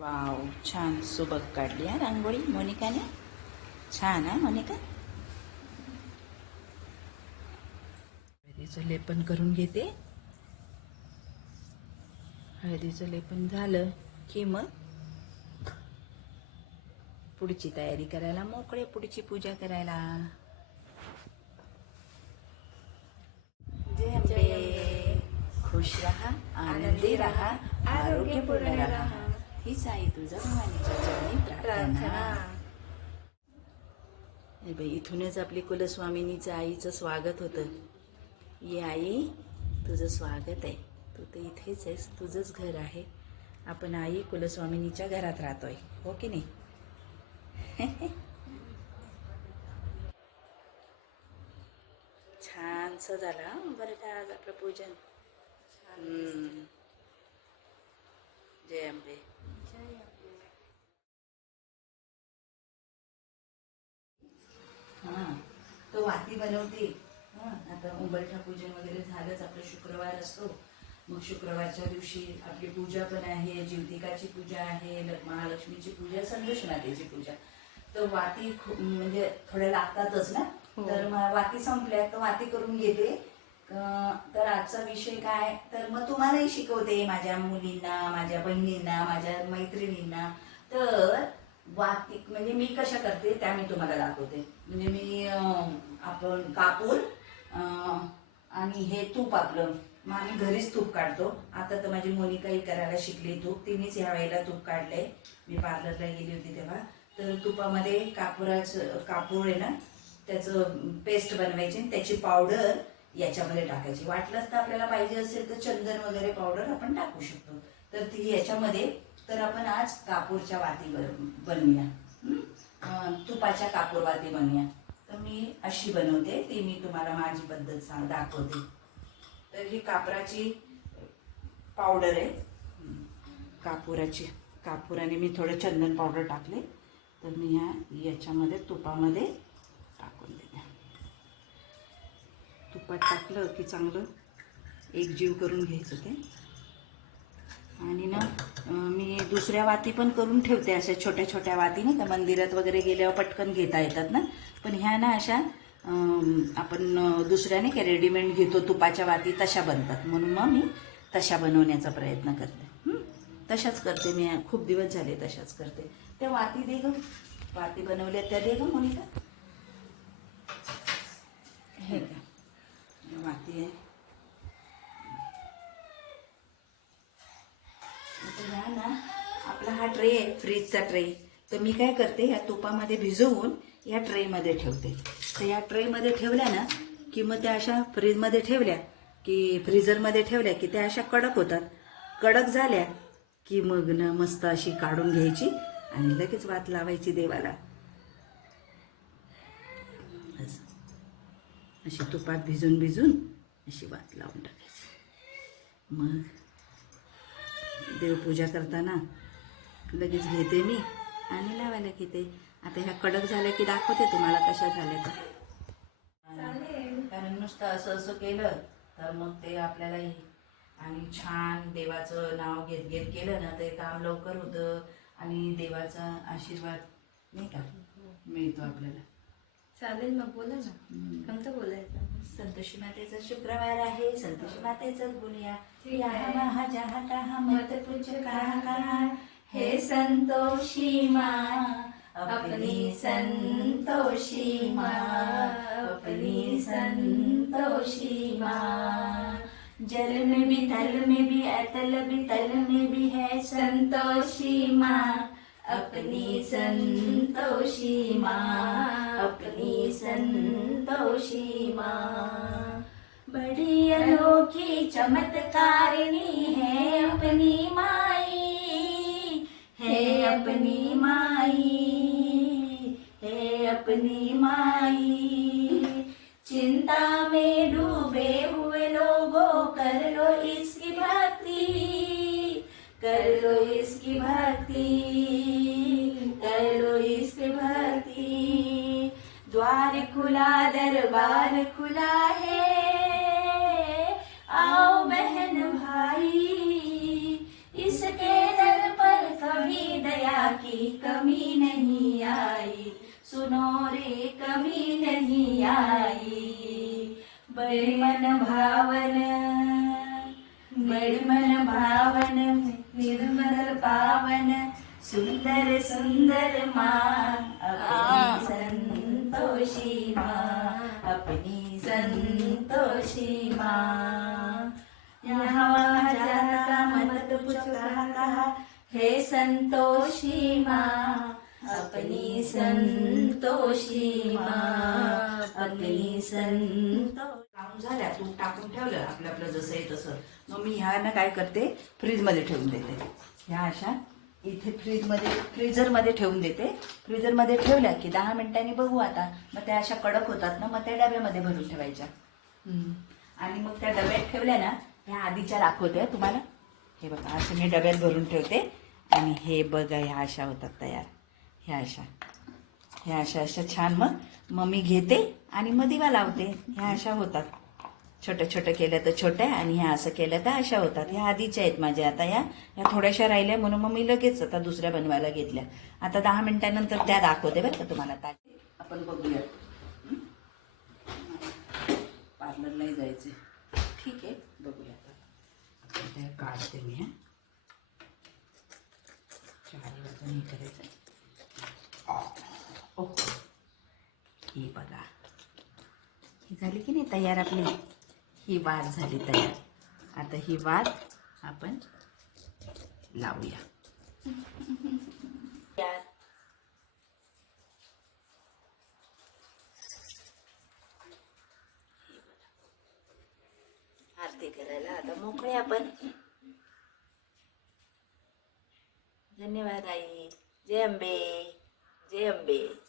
Wow छान. सुबक काढली हा रांगोळी. मोनिकाने? छान हा मोनिका. हळदीचं लेपन करून घेते. हळदीचं लेपन झालं की मग पुढची तयारी करायला मोकळे पुढची पूजा करायला. खुश रहा आनंदी रहा आरोग्यपूर्ण रहा. हीच आहे तुझं भवानीच्या चरणी प्रार्थना. बाई इथूनच आपली कुलस्वामिनीचं आईचं स्वागत होतं. ये आई तुझं स्वागत आहे. तू तर इथेच आहेस तुझंच घर आहे. आपण आई कुलस्वामिनीच्या घरात राहतोय हो की नाही? छानसं झालं बरं का आज आपलं पूजन. जय अंबे हां तो वाती बनवते. हां आता उंबरठा पूजन वगैरे झालंच आपलं शुक्रवार असतो. मग शुक्रवारच्या दिवशी आपली पूजा पण आहे ज्योतिकाची पूजा आहे महालक्ष्मीची पूजा संदेशनाथेची पूजा. तर वाती खूप म्हणजे थोड्या लागतातच ना? हो. तर वाती संपल्या तर वाती करून घेते. तर आजचा विषय काय? तर मग तुम्हालाही शिकवते माझ्या मुलींना माझ्या बहिणींना माझ्या मैत्रिणींना. तर वाती म्हणजे मी कशा करते त्या मी तुम्हाला दाखवते. म्हणजे मी आपण कापूर आणि हे तूप आपलं. मग आम्ही घरीच तूप काढतो. आता तर माझी मोनिकाही करायला शिकली तूप तिनेच ह्या वेळेला तूप काढलंय. मी पार्लरला गेली होती तेव्हा. तर तुपामध्ये कापुराचं कापूर आहे ना त्याचं पेस्ट बनवायची आणि त्याची पावडर याच्यामध्ये टाकायची. वाटलंच तर आपल्याला पाहिजे असेल तर चंदन वगैरे पावडर आपण टाकू शकतो. तर ती याच्यामध्ये तर आपण आज कापूरच्या वाती बन- बनवूया तुपाच्या कापूर वाती बनवूया. तर मी अशी बनवते ती मी तुम्हाला माझी पद्धत सांग दाखवते. तर ही कापराची पावडर आहे. हं. कापुराची कापुराने मी थोडं चंदन पावडर टाकले. तर मी ह्या याच्यामध्ये तुपामध्ये टाकून देते. तुपात टाकलं की चांगलं एक जीव करून घ्यायचं ते. आणि ना मी दुसऱ्या वाती पण करून ठेवते अशा छोट्या छोट्या वाती नाही का मंदिरात वगैरे गेल्यावर पटकन घेता येतात ना. पण ह्या ना अशा आपण दुसऱ्याने का रेडीमेड घेतो तुपाच्या वाती तशा बनतात. म्हणून मग मी तशा बनवण्याचा प्रयत्न करते. तशाच करते मी. खूप दिवस झाले तशाच करते. त्या वाती दे ग. वाती बनवल्या त्या दे ग मोनिका हे का वाती आहे आता ना. आपला हा ट्रे आहे फ्रीजचा ट्रे तर मी काय करते या तुपामध्ये भिजवून या ट्रेमध्ये ठेवते. तर या ट्रेमध्ये ठेवल्या ना की मग त्या अशा फ्रीजमध्ये ठेवल्या की फ्रीजरमध्ये ठेवल्या की त्या अशा कडक होतात. कडक झाल्या की मग ना मस्त अशी काढून घ्यायची आणि लगेच वात लावायची देवाला. असं. अशी तुपात भिजून भिजून अशी वात लावून टाकायची. मग देवपूजा करताना. लगेच घेते मी आणि लावायला घेते. आता ह्या कडक झाल्या की दाखवते तुम्हाला कशा झाल्या तर कारण नुसतं असं असं केलं तर मग ते आपल्याला आणि छान देवाचं नाव घेत घेत केलं ना ते काम लवकर होतं आणि देवाचा आशीर्वाद नाही का मिळतो आपल्याला. चालेल मग बोला ना. कोणतं बोलायचं. संतोषी मातेचा शुक्रवार आहे. संतोषी मातेचाच बोलूया मत तुझ कहाँ कहाँ हे संतोषी माँ. अपनी संतोषी माँ. अपनी संतोषी माँ. जल में भी थल में भी अतल भी तल में भी है संतोषी माँ. अपनी संतोषी माँ, अपनी संतोषी माँ। बड़ी अनोखी चमत्कारिणी है अपनी माई, है अपनी माई, है अपनी माई। चिंता में डूबे हुए लोगों, कर लो इसकी भक्ति, कर लो इसकी भक्ति। भावन बड़े मन भावन, निर्मल पावन, सुंदर सुंदर माँ संतोषी माँ, अपनी संतोषी माँ। यहाँ का मत पूछो कहाँ, हे संतोषी माँ, अपनी संतोषी माँ। अपनी लावून झाल्या तू टाकून ठेवलं आपलं आपलं जसं आहे तसं. मग मी ह्या ना काय करते? फ्रीजमध्ये ठेवून देते. ह्या अशा इथे फ्रीजमध्ये फ्रीझरमध्ये ठेवून देते. फ्रीजरमध्ये ठेवल्या की दहा मिनिटांनी बघू आता. मग त्या अशा कडक होतात ना मग त्या डब्यामध्ये भरून ठेवायच्या. आणि मग त्या डब्यात ठेवल्या ना ह्या आधीच्या दाखवते तुम्हाला. हे बघा असं मी डब्यात भरून ठेवते. आणि हे बघा ह्या अशा होतात तयार. ह्या अशा. ह्या अशा अशा छान मग मग मी घेते आणि मग दिवा लावते. ह्या अशा होतात. छोट्या छोटं केलं तर छोट्या आणि ह्या असं केलं तर अशा होतात. ह्या आधीच्या आहेत माझ्या. आता या ह्या थोड्याशा राहिल्या म्हणून मग मी लगेच आता दुसऱ्या बनवायला घेतल्या. आता दहा मिनिटानंतर त्या दाखवते बरं का तुम्हाला. ताजे आपण बघूया पार्लरलाही जायचे. ठीक आहे बघूया आता. काढते मी हा. चार वाजून हे करायचं ओ ही बघा ही झाली की नाही तयार आपली? ही वाद झाली तयार. आता ही वाद आपण लावूया. आरती करायला आता मोकळे आपण. धन्यवाद आई. जय अंबे. जय अंबे.